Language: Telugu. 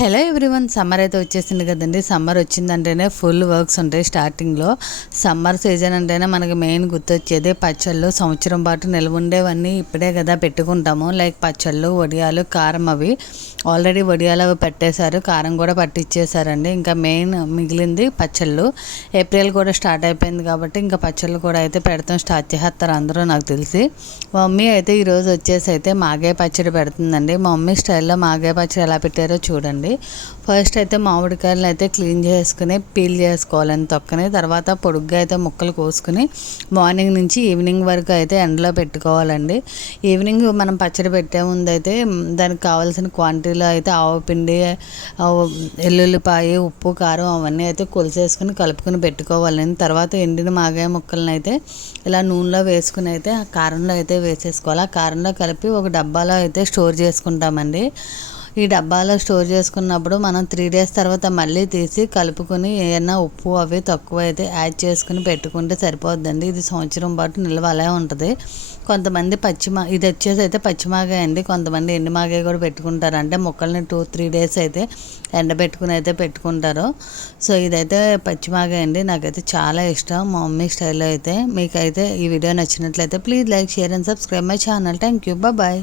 హలో ఎవ్రీవన్ సమ్మర్ అయితే వచ్చేసింది కదండి. సమ్మర్ వచ్చిందంటేనే ఫుల్ వర్క్స్ ఉంటాయి స్టార్టింగ్లో సమ్మర్ సీజన్ అంటేనే మనకి మెయిన్ గుర్తొచ్చేది పచ్చళ్ళు సంవత్సరం పాటు నిల్వ ఉండేవన్నీ ఇప్పుడే కదా పెట్టుకుంటాము. లైక్ పచ్చళ్ళు వడియాలు కారం అవి. ఆల్రెడీ వడియాలు అవి పెట్టేశారు. కారం కూడా పట్టించేశారండి ఇంకా మెయిన్ మిగిలింది పచ్చళ్ళు. ఏప్రిల్ కూడా స్టార్ట్ అయిపోయింది కాబట్టి ఇంకా పచ్చళ్ళు కూడా అయితే పెడతాం. స్టార్ట్ చేస్తారు అందరూ నాకు తెలిసి. మమ్మీ అయితే ఈరోజు వచ్చేసి అయితే మాగే పచ్చడి పెడుతుందండి. మమ్మీ స్టైల్లో మాగే పచ్చడి ఎలా పెట్టారో చూడండి. చేసుకోవాలి ఫస్ట్ అయితే మామిడికాయలను అయితే క్లీన్ చేసుకుని పీల్ చేసుకోవాలని తొక్కని తర్వాత పొడుగ్గా అయితే ముక్కలు కోసుకుని మార్నింగ్ నుంచి ఈవినింగ్ వరకు అయితే ఎండలో పెట్టుకోవాలండి. ఈవినింగ్ మనం పచ్చడి పెట్టే ముందు అయితే దానికి కావాల్సిన క్వాంటిటీలో అయితే ఆవపిండి ఎల్లుల్లిపాయ ఉప్పు కారం అవన్నీ అయితే కొలిసేసుకుని కలుపుకొని పెట్టుకోవాలని తర్వాత ఎండిన మాగాయ ముక్కలను అయితే ఇలా నూనెలో వేసుకుని అయితే ఆ కారంలో అయితే వేసేసుకోవాలి. ఆ కారంలో కలిపి ఒక డబ్బాలో అయితే స్టోర్ చేసుకుంటామండి. ఈ డబ్బాలో స్టోర్ చేసుకున్నప్పుడు మనం త్రీ డేస్ తర్వాత మళ్ళీ తీసి కలుపుకొని ఏమైనా ఉప్పు అవి తక్కువ అయితే యాడ్ చేసుకుని పెట్టుకుంటే సరిపోద్దండి. ఇది సంవత్సరం పాటు నిల్వ అలా ఉంటుంది. కొంతమంది పచ్చిమా ఇది వచ్చేసి అయితే పచ్చిమాగాయ అండి. కొంతమంది ఎండిమాగాయ కూడా పెట్టుకుంటారు. అంటే మొక్కల్ని టూ త్రీ డేస్ అయితే ఎండబెట్టుకుని అయితే పెట్టుకుంటారు. సో ఇదైతే పచ్చిమాగాయ అండి. నాకైతే చాలా ఇష్టం. మా మమ్మీ స్టైల్లో అయితే. మీకైతే ఈ వీడియో నచ్చినట్లయితే please like share and subscribe my channel. Thank you bye.